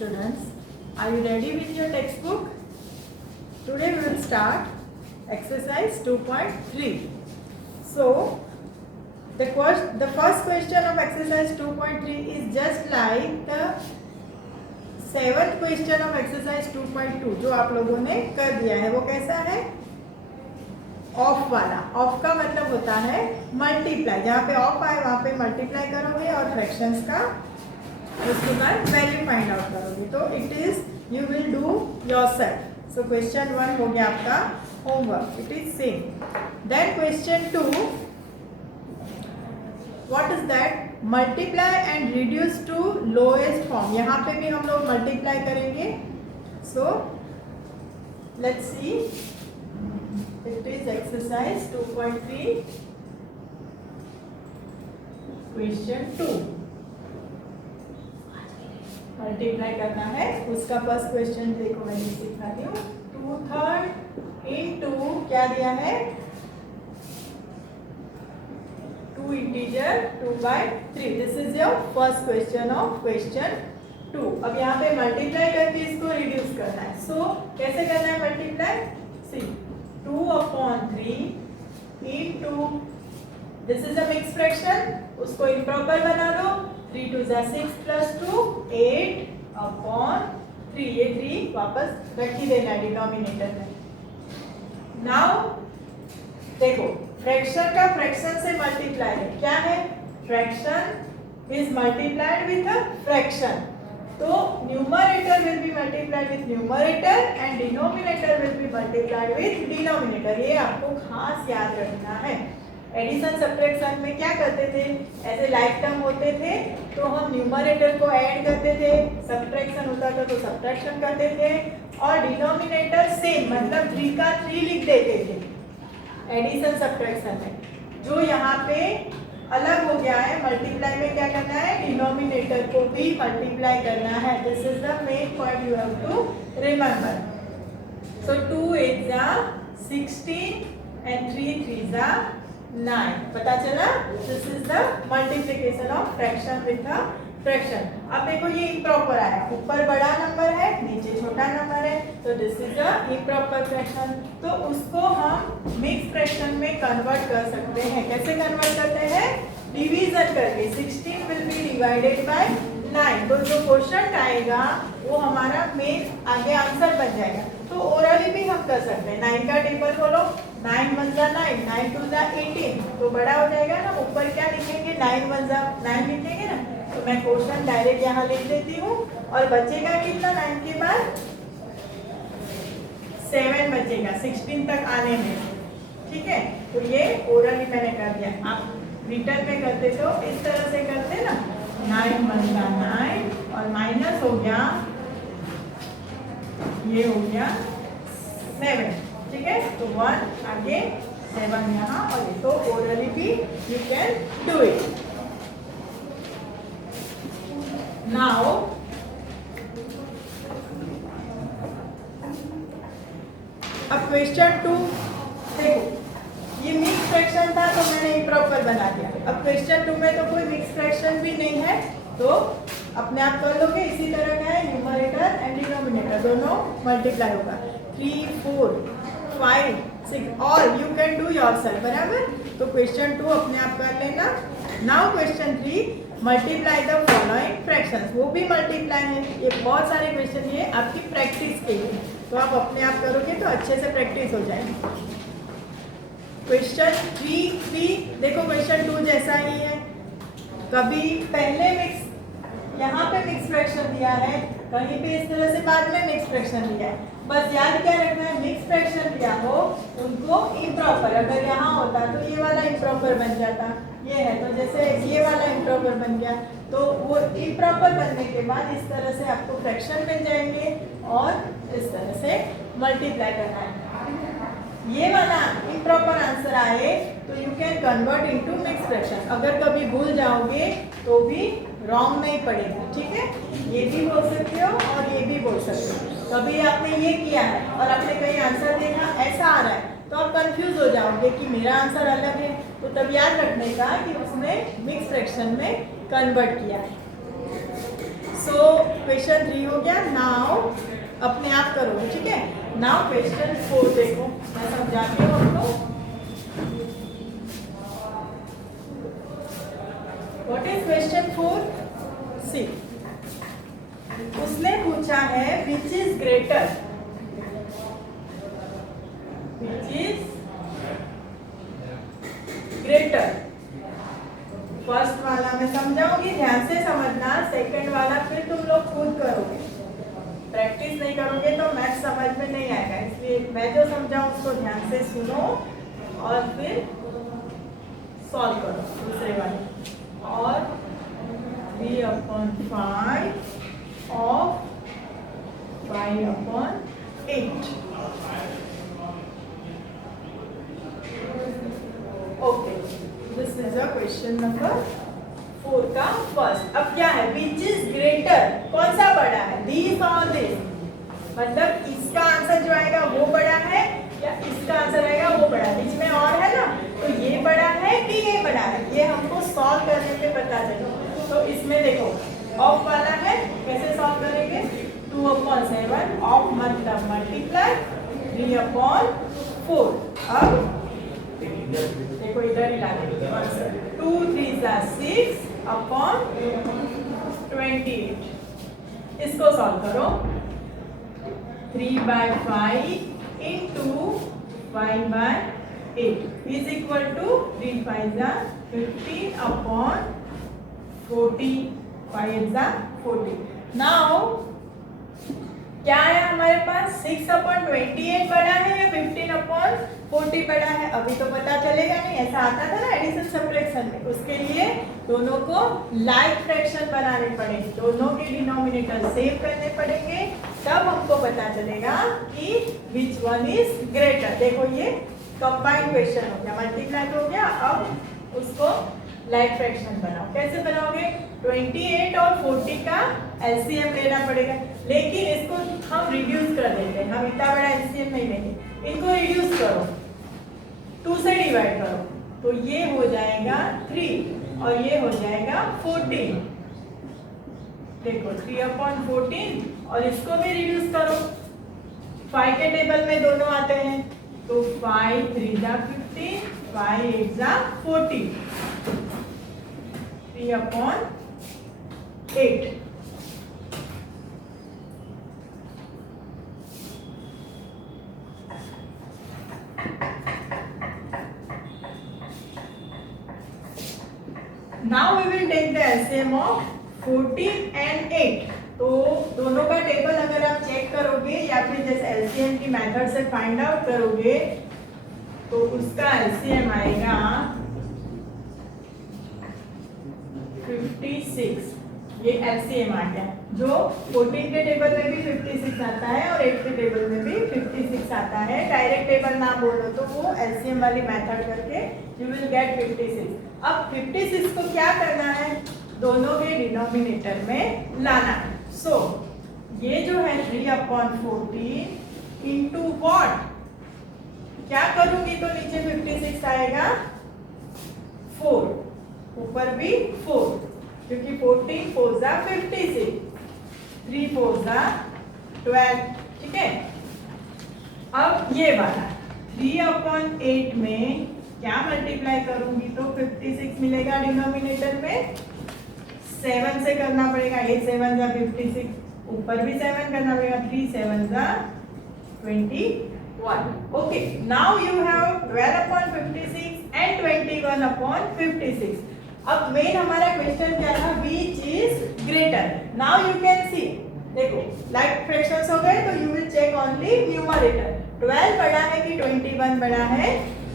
students, are you ready with your textbook? Today we will start exercise 2.3. So the first question of exercise 2.3 is just like the seventh question of exercise 2.2 जो आप लोगों ने कर दिया है। वो कैसा है? ऑफ वाला। ऑफ का मतलब होता है मल्टीप्लाई। जहाँ पे ऑफ आए वहाँ पे मल्टीप्लाई करोगे और फ्रैक्शंस का उसके बाद वैल्यू फाइंड आउट करोगे। तो it is you will do yourself. So question 1 हो गया आपका homework, it is same. Then question 2, what is that? Multiply and reduce to lowest form. यहाँ पे भी हम लोग मल्टीप्लाई करेंगे। So let's see, it is exercise 2.3 question 2। Multiply करना है, उसका फर्स्ट क्वेश्चन देखो मैं सिखाती हूँ। 2/3 इंटू क्या दिया है? 2 integer 2/3। This is your first question of question 2। अब यहाँ पे मल्टीप्लाई करके इसको रिड्यूस करना है। सो कैसे करना है multiply? See 2/3 into, this is a mix fraction, उसको इम्प्रॉपर बना दो। 3 2 6 प्लस 2 8/3। ये 3 वापस रख ही देना है डिनोमिनेटर में। नाउ देखो, फ्रैक्शन का फ्रैक्शन से मल्टीप्लाई है। क्या है? Fraction is multiplied with a fraction. तो numerator will be multiplied with numerator and denominator will be multiplied with denominator. ये आपको खास याद रखना है। एडिशन सब्ट्रैक्शन में क्या करते थे? ऐसे लाइक टर्म होते थे तो हम न्यूमरेटर को ऐड करते थे, सब्ट्रैक्शन होता था तो सब्ट्रैक्शन करते थे, और डिनोमिनेटर सेम मतलब 3 का 3 लिख देते थे एडिशन सब्ट्रैक्शन में। जो यहाँ पे अलग हो गया है, मल्टीप्लाई में क्या करना है? डिनोमिनेटर को भी मल्टीप्लाई करना है। This is the main point you have to remember. So 2 8 16 and 3 3 9। पता चला? This is the multiplication of fraction with a fraction. अब देखो ये इम्प्रॉपर आया, ऊपर बड़ा नंबर है नीचे छोटा नंबर है, तो this is a improper fraction. तो उसको हम मिक्स फ्रैक्शन में कन्वर्ट कर सकते हैं। कैसे कन्वर्ट करते हैं? डिवीजन करके। 16 विल बी डिवाइडेड बाय 9। तो जो क्वेश्चन आएगा वो हमारा मेन आगे आंसर बन जाएगा। तो ओरली भी हम कर सकते हैं। 9 का टेबल खोलो, 9 1 9, 9 2 18, तो बड़ा हो जाएगा ना। ऊपर क्या लिखेंगे? 9 1 9 लिखेंगे ना। तो मैं क्वेश्चन डायरेक्ट यहाँ लिख देती हूँ और बचेगा कितना? 9 के बाद 7 बचेगा 16 तक आने में। ठीक है, तो ये ओरली मैंने कर दिया। आप रिटर्न में करते तो इस तरह से करते ना, 9 1 9 और माइनस हो गया, ये हो गया 7। ठीक है, तो 1 आगे 7 यहाँ, और ये तो ओरली भी you can do it. Now अब क्वेश्चन 2 देखो, ये मिक्स फ्रैक्शन था तो मैंने इम्प्रॉपर बना दिया। अब क्वेश्चन 2 में तो कोई मिक्स फ्रैक्शन भी नहीं है, तो अपने आप कर लोगे। इसी तरह का है, न्यूमरेटर एंड डिनोमिनेटर दोनों मल्टीप्लाई होगा। 3 4 5 6 और यू कैन डू योरसेल्फ, बराबर। तो क्वेश्चन 2 अपने आप कर लेना। Now question 3, multiply the following fractions. वो भी मल्टीप्लाई है। ये बहुत सारे क्वेश्चन ये आपकी प्रैक्टिस के लिए, तो आप अपने आप करोगे तो अच्छे से प्रैक्टिस हो जाएगी। क्वेश्चन 3 देखो, क्वेश्चन 2 जैसा ही है। कभी पहले मिक्स, यहाँ पे मिक्स फ्रैक्शन दिया है, कहीं पे इस तरह से बाद में मिक्स फ्रैक्शन दिया है। बस याद क्या रखना है? मिक्स फ्रैक्शन दिया हो उनको इम्प्रॉपर, अगर यहाँ होता तो ये वाला इम्प्रॉपर बन जाता, ये है तो जैसे ये वाला इम्प्रॉपर बन गया, तो वो इम्प्रॉपर बनने के बाद इस तरह से आपको फ्रैक्शन मिल जाएंगे और इस तरह से मल्टीप्लाई करना है। ये वाला इम्प्रॉपर आंसर आए तो you can convert into mix fraction. अगर कभी भूल जाओगे तो भी रॉन्ग नहीं पड़ेगा। ठीक है, ये भी बोल सकते हो और ये भी बोल सकते हो। कभी आपने ये किया है और आपने कहीं आंसर देखा ऐसा आ रहा है तो आप कंफ्यूज हो जाओगे कि मेरा आंसर अलग है, तो तब याद रखने का कि उसने मिक्स फ्रैक्शन में कन्वर्ट किया है। सो क्वेश्चन 3 हो गया. नाउ अपने आप करोगे, ठीक है. नाउ क्वेश्चन 4 देखो, मैं समझाती हूँ आपको. What is question 4? सी, उसने पूछा है विच is greater, which is greater. First वाला मैं समझाऊंगी, ध्यान से समझना. सेकंड वाला फिर तुम लोग खुद करोगे, प्रैक्टिस नहीं करोगे तो मैथ समझ में नहीं आएगा. इसलिए मैं जो समझाऊं उसको ध्यान से सुनो और फिर सॉल्व करो दूसरे वाले. और 3/5 of 5/8. Okay, this is a question number 4 का फर्स्ट. अब क्या है? विच इज ग्रेटर, कौन सा बड़ा है? दिस और दिस, मतलब इसका आंसर जो आएगा वो बड़ा है या इसका आंसर आएगा वो बड़ा है. बीच में और है ना, तो ये बड़ा है कि ये बड़ा है, ये हमको सॉल्व करने पे पता चलेगा. तो इसमें देखो ऑफ वाला है, कैसे सॉल्व करेंगे? 2/7 ऑफ मतलब मल्टीप्लाई 3/4. अब देखो इधर ही ला देंगे. 2 3 6/28. इसको सॉल्व करो. 3/5 into 5/8 is equal to 3 5 15/40, 5 40. Now क्या है हमारे पास? 6/28 बड़ा है या 15/40 बड़ा है? अभी तो पता चलेगा नहीं. ऐसा आता था ना एडिशन सब्ट्रैक्शन में. उसके लिए दोनों को लाइक फ्रैक्शन बनाने पड़ेंगे, दोनों के डिनोमिनेटर सेव करने पड़ेंगे, तब हमको पता चलेगा कि विच वन इज ग्रेटर. देखो ये कंबाइंड क्वेश्चन हो गया, मल्टीप्लाई हो गया. अब उसको लाइक फ्रैक्शन बनाओ. कैसे बनाओगे? 28 और 40 का एलसीएम लेना पड़ेगा, लेकिन इसको हम रिड्यूस कर देते हैं. हम इतना बड़ा एलसीएम नहीं लेंगे, इनको रिड्यूस करो, 2 से डिवाइड करो, तो ये हो जाएगा 3 और ये हो जाएगा 14. देखो 3/14 और इसको भी रिड्यूस करो. 5 के टेबल में दोनों आते हैं, तो 5 3 15, 5 8 40, 3/8. Now we will take the LCM of 14 and 8. तो दोनों का टेबल अगर आप चेक करोगे या फिर जैसे एलसीएम की मेथड से फाइंड आउट करोगे तो उसका एलसीएम आएगा 56. ये एलसीएम आ गया, जो 14 के टेबल में भी 56 आता है और 8 के टेबल में भी 56 आता है. डायरेक्ट टेबल ना बोलो तो वो एलसीएम वाली मेथड करके यू विल गेट 56. अब 56 को क्या करना है? दोनों के डिनोमिनेटर में लाना है. सो ये जो है 3/14 इंटू व्हाट, क्या करूंगी तो नीचे 56 आएगा 4, ऊपर भी 4, क्योंकि 14 4 56, 3 4 12. ठीक है. अब ये वाला 3/8 में क्या मल्टीप्लाई करूंगी तो 56 मिलेगा डिनोमिनेटर में. 7 से करना पड़ेगा, 8 7 56, ऊपर भी 7 करना पड़ेगा, 3 7 21. Okay, now you have 12/56 and 21/56. अब मेन हमारा क्वेश्चन क्या था? Which is greater. Now you can see, देखो लाइक फ्रैक्शंस हो गए तो you will check only numerator. 12 बड़ा है कि 21 बड़ा है?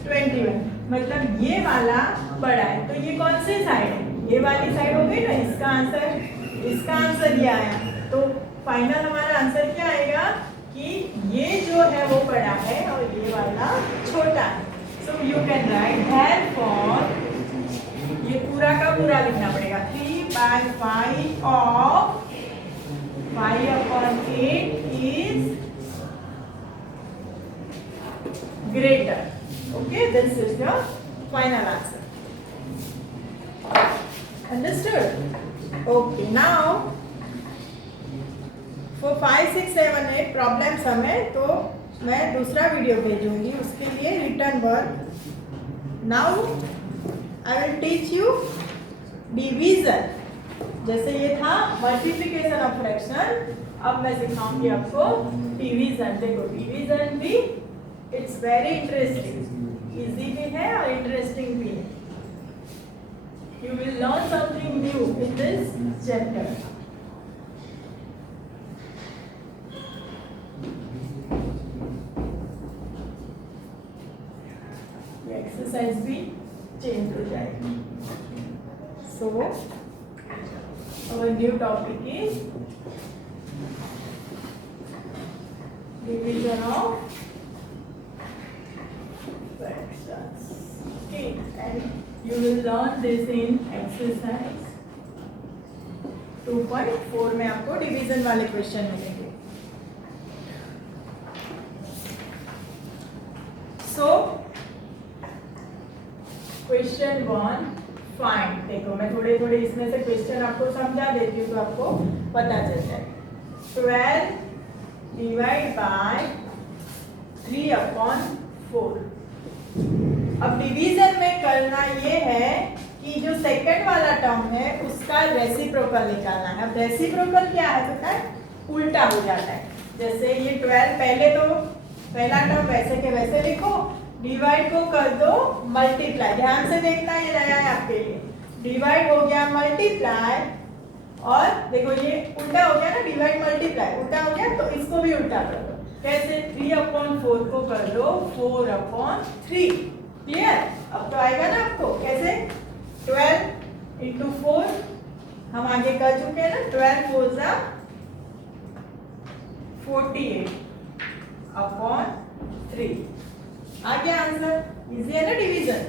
21, मतलब ये वाला बड़ा है. तो ये कौन सी साइड है? ये वाली साइड हो गई ना. इसका आंसर ये आया. तो फाइनल हमारा आंसर क्या आएगा कि ये जो है वो बड़ा है और ये वाला छोटा है. So you can write therefore, ये पूरा का पूरा लिखना पड़ेगा. 3/5 of 5/8 is greater. Okay, this is your final answer. Understood? Okay, now for 5, 6, 7, 8 problem समय तो मैं दूसरा वीडियो भेजूंगी उसके लिए written work. Now I will teach you division. जैसे ये था मल्टीप्लिकेशन ऑफ फ्रैक्शन, अब मैं सिखाऊंगी आपको डिवीजन। देखो डिवीजन भी इट्स वेरी इंटरेस्टिंग, इजी भी है और इंटरेस्टिंग भी है। You will learn something new in this chapter. Exercise भी चेंज हो जाएगी। सो our new topic is division of fractions. Okay, and you will learn this in exercise 2.4 में आपको डिवीजन वाले क्वेश्चन मिलेंगे। So question 1 find. देखो मैं थोड़े थोड़े इसमें से क्वेश्चन आपको समझा देती हूँ तो आपको पता चल जाएगा। 12 डिवाइड बाय 3/4। अब डिवीजन में करना ये है कि जो सेकंड वाला टर्म है उसका रेसिप्रोकल निकालना है। अब रेसिप्रोकल क्या है पता है? उल्टा हो जाता है। जैसे ये 12, पहले तो पहला टर्म वैसे के वैसे लिखो, डिवाइड को कर दो मल्टीप्लाई। ध्यान से देखना, ये नया है आपके लिए। डिवाइड हो गया मल्टीप्लाई, और देखो ये उल्टा हो गया ना, डिवाइड मल्टीप्लाई उल्टा हो गया, तो इसको भी उल्टा कर दो। कैसे? 3/4 को कर दो 4/3। क्लियर? अब तो आएगा ना आपको। कैसे? 12 × 4 हम आगे कर चुके हैं ना। 12 4 × 48/3 आ गया आंसर। इजी है ना डिवीजन।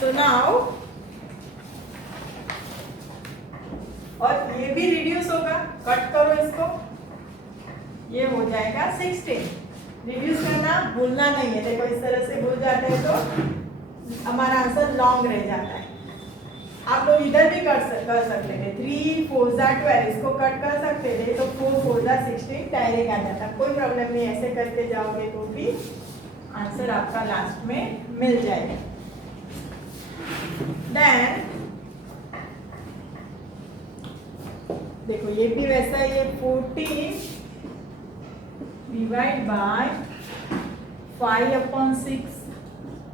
सो नाउ, और ये भी रिड्यूस होगा, कट करो इसको, ये हो जाएगा 16। रिड्यूस करना भूलना नहीं है। देखो इस तरह से भूल जाते हैं तो हमारा आंसर लॉन्ग रह जाता है। आप लोग इधर भी कर सकते थे। 3 4 12, इसको कट कर सकते थे तो 4 4 16 डायरेक्ट आ जाता। कोई प्रॉब्लम नहीं, ऐसे करते जाओगे तो भी आंसर आपका लास्ट में मिल जाएगा। देन देखो ये भी वैसा ही है। 14 डिवाइड बाय 5/6।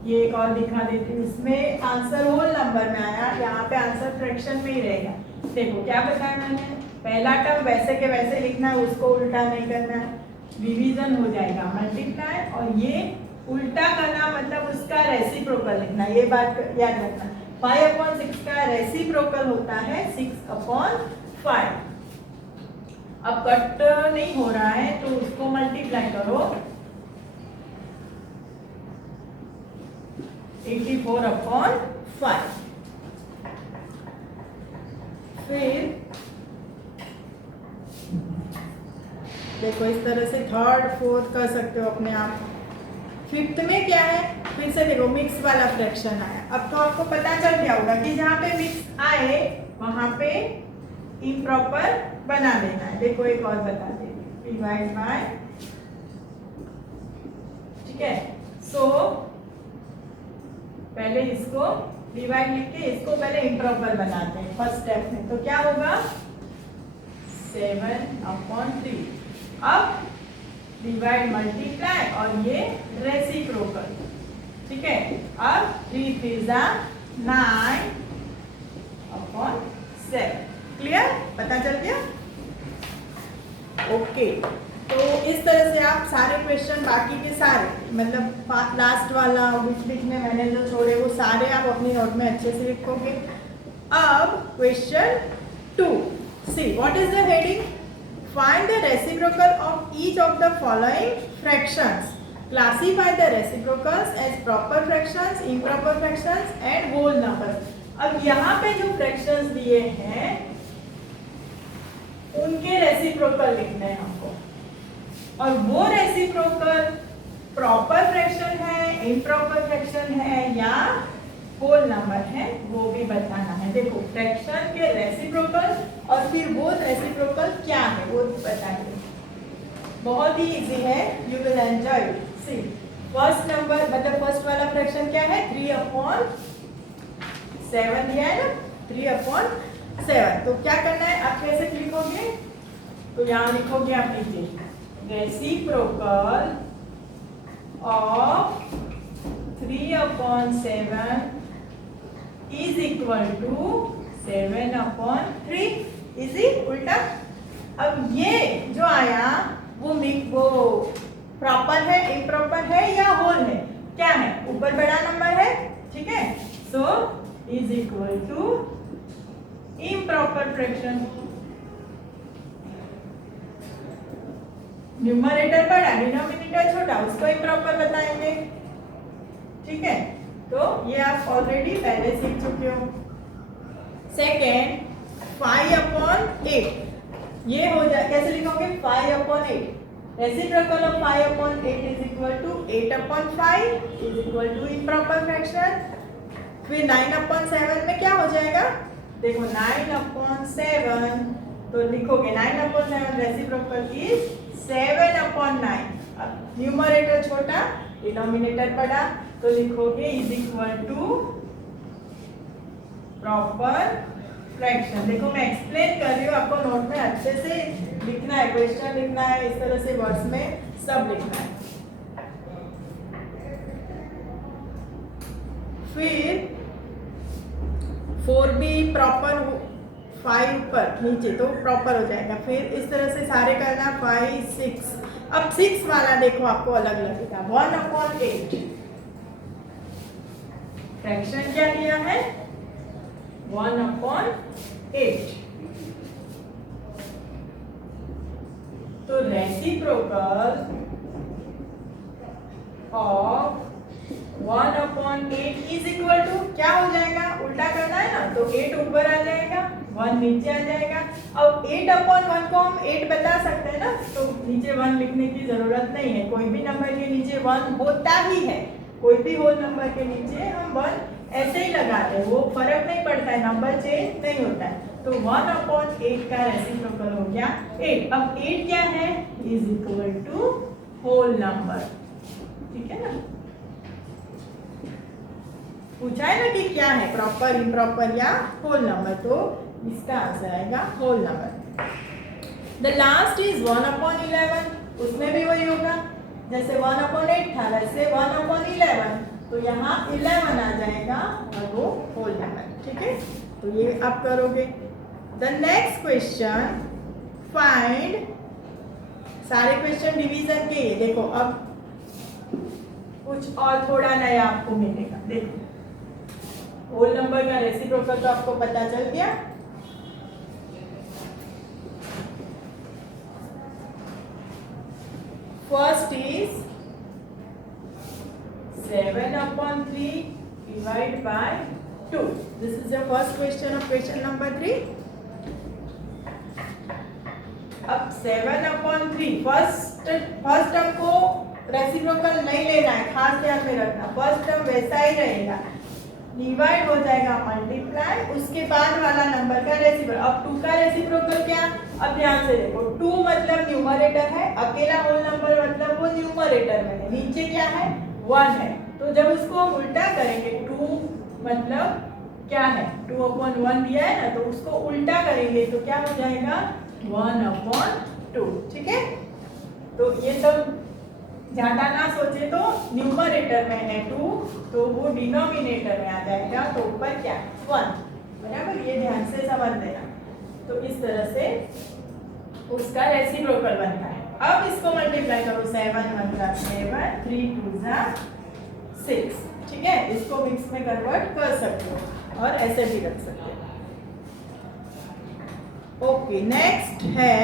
ये एक और दिखा देती हूँ। इसमें आंसर होल नंबर में आया, यहाँ पे आंसर फ्रैक्शन में ही रहेगा। देखो क्या बताया मैंने, पहला टर्म वैसे के वैसे लिखना है, उसको उल्टा नहीं करना है। डिवीजन हो जाएगा मल्टीप्लाई, और ये उल्टा करना मतलब उसका रेसिप्रोकल लिखना। ये बात याद रखना। 5/6 का रेसिप्रोकल होता है 6/5। अब कट नहीं हो रहा है तो उसको मल्टीप्लाई करो 84/5। फिर देखो इस तरह से थर्ड फोर्थ कर सकते हो अपने आप। फिफ्थ में क्या है? फिर से देखो मिक्स वाला फ्रैक्शन आया। अब तो आपको पता चल गया होगा कि जहाँ पे मिक्स आए वहां पे इम्प्रॉपर बना देना है। देखो एक और बता देंगे, डिवाइड बाय, ठीक है। सो पहले इसको डिवाइड लिख के इसको पहले इम्प्रॉपर बनाते हैं फर्स्ट स्टेप में। तो क्या होगा? 7/3। अब डिवाइड मल्टीप्लाई, और ये रेसिप्रोकल, ठीक है। अब 3 3 9/7। क्लियर? पता चल गया? ओके। तो इस तरह से आप सारे क्वेश्चन, बाकी के सारे मतलब लास्ट वाला बीच बीच में मैंने जो छोड़े वो सारे आप अपनी नोट में अच्छे से लिखोगे। अब question 2, see what is the heading? Find the reciprocal of each of the following fractions. Classify the reciprocals as proper fractions, improper fractions and whole numbers. अब यहाँ पे जो fractions दिए हैं उनके रेसिप्रोकल लिखने हैं हमको, और वो रेसिप्रोकल प्रॉपर फ्रैक्शन है, इम्प्रॉपर फ्रैक्शन है या होल नंबर है वो भी बताना है। देखो फ्रैक्शन के रेसिप्रोकल और फिर वो रेसिप्रोकल क्या है वो बताएंगे। बहुत ही इजी है, you will enjoy. See first number मतलब फर्स्ट वाला फ्रैक्शन क्या है, 3/7 दिया है ना, 3/7। तो क्या करना है, आप कैसे लिखोगे, तो यहाँ लिखोगे आप नीचे reciprocal of 3/7 is equal to 7/3। Easy उल्टा। अब ये जो आया वो प्रॉपर है, इम्प्रॉपर है या होल है, क्या है, ऊपर बड़ा नंबर है, ठीक है, so is equal to improper fraction. Numerator बड़ा, डिनोमिनेटर छोटा, उसको इम्प्रॉपर बताएंगे, ठीक है। तो ये आप ऑलरेडी पहले सीख चुके हो। सेकेंड 5/8, ये हो जाए कैसे लिखोगे, 5/8 reciprocal of 5/8 is equal to 8/5 is equal to improper fraction. फिर 9/7 में क्या हो जाएगा, देखो 9/7 तो लिखोगे 9/7 रेसिप्रोकल इज 7/9। अब न्यूमरेटर छोटा, डिनोमिनेटर बड़ा, तो लिखोगे is equal to proper fraction. देखो मैं एक्सप्लेन कर रही हूँ, आपको नोट में अच्छे से लिखना है, क्वेश्चन लिखना है, इस तरह से वर्ड्स में सब लिखना है। फिर 4 भी प्रॉपर, 5 ऊपर नीचे तो प्रॉपर हो जाएगा। फिर इस तरह से सारे करना, 5 6। अब 6 वाला देखो आपको अलग लगेगा, 1/8 फ्रैक्शन क्या दिया है, 1/8। तो reciprocal of 1/8 is equal to क्या हो जाएगा, उल्टा करना है ना, तो 8 ऊपर आ जाएगा, 1 नीचे आ जाएगा। अब 8/1 को हम 8 बता सकते हैं ना, तो नीचे 1 लिखने की जरूरत नहीं है, कोई भी नंबर के नीचे 1 होता ही है, कोई भी होल नंबर के नीचे हम 1 ऐसे ही लगाते हैं, वो फर्क नहीं पड़ता है, नंबर चेंज नहीं होता है। तो 1/8 का रेसिप्रोकल हो गया 8। अब 8 क्या है, is equal to whole number, ठीक है ना। पूछा है ना कि क्या है, प्रॉपर, इम्प्रॉपर या होल नंबर, तो इसका आंसर आएगा whole number. The last is 1/11, उसमें भी वही होगा, जैसे 1/8 था वैसे 1/11, तो यहाँ 11 आ जाएगा और वो होल नंबर, ठीक है। तो ये आप करोगे। द नेक्स्ट क्वेश्चन फाइंड, सारे क्वेश्चन डिवीजन के, देखो अब कुछ और थोड़ा नया आपको मिलेगा। देखो होल नंबर का रेसिप्रोकल तो आपको पता चल गया। First is 7/3 divide by 2। This is the first question of question number 3। अब 7/3 फर्स्ट टर्म को रेसिप्रोकल नहीं लेना है, खास ध्यान में रखना, फर्स्ट टर्म वैसा ही रहेगा, डिवाइड हो जाएगा मल्टीप्लाई, उसके बाद वाला नंबर का रेसिप्रोकल। अब 2 का रेसिप्रोकल क्या, अब ध्यान से देखो, 2 मतलब न्यूमरेटर है, अकेला होल नंबर मतलब वो न्यूमरेटर में है, नीचे क्या है 1 है, तो जब उसको हम उल्टा करेंगे, 2 मतलब क्या है, 2/1 दिया है ना, तो उसको उल्टा करेंगे तो क्या हो जाएगा 1/2, ठीक है। तो ये सब ज्यादा ना सोचे, तो न्यूमरेटर में है 2, तो वो डिनोमिनेटर में आ जाएगा, तो ऊपर क्या 1, बराबर, ये ध्यान से समझ लेना। तो इस तरह से उसका रेसिप्रोकल बनता है। अब इसको मल्टीप्लाई करो, 7 1 7, 3 2 6, ठीक है। इसको मिक्स में कन्वर्ट कर सकते हो और ऐसे भी रख सकते हो। ओके, नेक्स्ट है,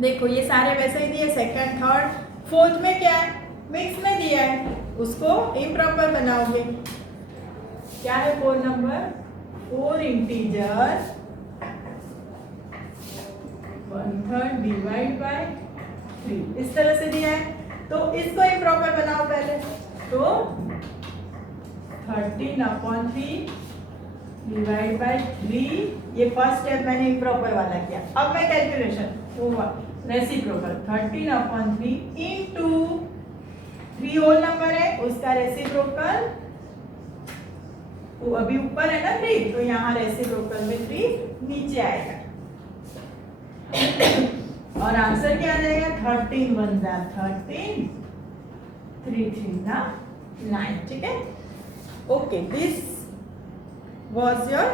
देखो ये सारे वैसे ही दिए, सेकंड थर्ड फोर्थ में क्या है, मिक्स में दिया है, उसको इम्प्रॉपर बनाओगे। क्या है 4 नंबर, 4 इंटीजर 1/3 डिवाइड बाय 3, इस तरह से दिया है, तो इसको इम्प्रॉपर बनाओ पहले। तो 13/3 डिवाइड बाय 3। ये फर्स्ट स्टेप मैंने इम्प्रॉपर वाला किया। अब मैं calculation reciprocal 13/3 into 3 whole number है, उसका रेसिप्रोकल वो अभी ऊपर है ना 3, तो यहाँ रेसिप्रोकल में 3 नीचे आएगा और आंसर क्या आ जाएगा 13 1 जा 13 3 3 ना 9। ठीक है, okay, this was your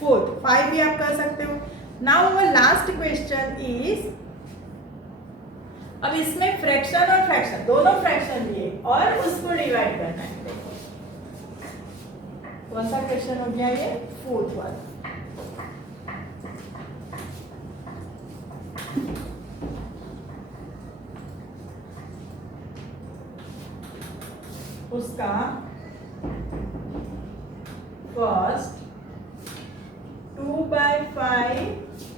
4th। 5 भी आप कर सकते हो। Now our last question is, अब इसमें फ्रैक्शन और फ्रैक्शन दोनों फ्रैक्शन लिए और उसको डिवाइड करना है। देखो कौन सा क्वेश्चन हो गया ये 4th वाला। उसका फर्स्ट 2/5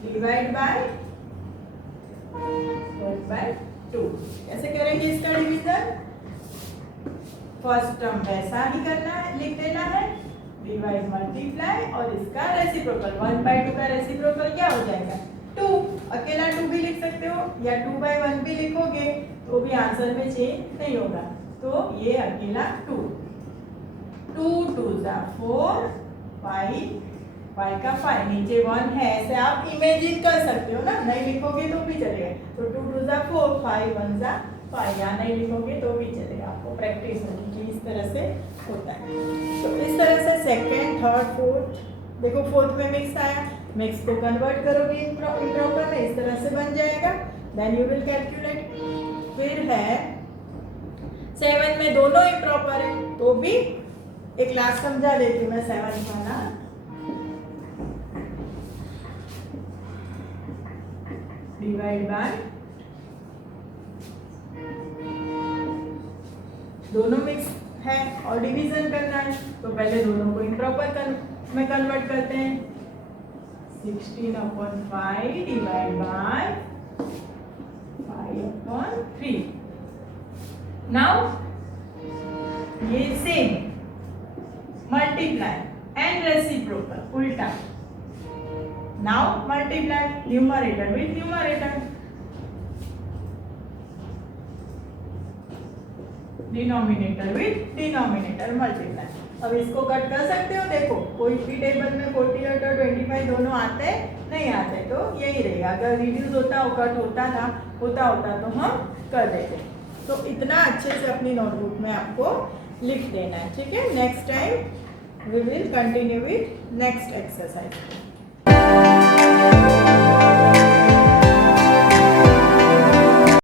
डिवाइड बाय 4/2। कैसे करेंगे इसका डिवीजन? फर्स्ट टर्म वैसा ही करना है, लिख देना है, डिवाइड मल्टीप्लाई और इसका रेसिप्रोकल 1/2 का रेसिप्रोकल क्या हो जाएगा 2। अकेला 2 भी लिख सकते हो या 2/1 भी लिखोगे तो भी आंसर में चेंज नहीं होगा। तो ये अकेला 2 2 2 4 5 5 का 5 नीचे 1 है, ऐसे आप इमेजिन कर सकते हो ना, नहीं लिखोगे तो भी चलेगा। तो 2 2 4 5 1 5, या नहीं लिखोगे तो भी चलेगा, आपको प्रैक्टिस होगी कि इस तरह से होता है। तो इस तरह से सेकेंड थर्ड फोर्थ, देखो 4th में मिक्स आया, मिक्स को कन्वर्ट करोगे इम्प्रॉपर में, इस तरह से बन जाएगा, देन यू विल कैलकुलेट। फिर है 7 में दोनों इम्प्रॉपर है, तो भी एक क्लास समझा देती हूँ मैं 7 वाला। डिवाइड बाय दोनों मिक्स है और डिवीजन करना है, तो पहले दोनों को इम्प्रॉपर में कन्वर्ट करते हैं। 16/5 डिवाइड बाय 5/3। नाउ ये सेम मल्टीप्लाई एंड रेसिप्रोकल उल्टा। Now multiply numerator with numerator, denominator with denominator multiply. अब इसको कट कर सकते हो, देखो कोई भी टेबल में 48 और 25 दोनों आते नहीं आते, तो यही रहेगा। अगर रिड्यूस होता और कट होता तो हम कर देते। तो इतना अच्छे से अपनी नोटबुक में आपको लिख देना है। ठीक है, next time we will continue with next exercise.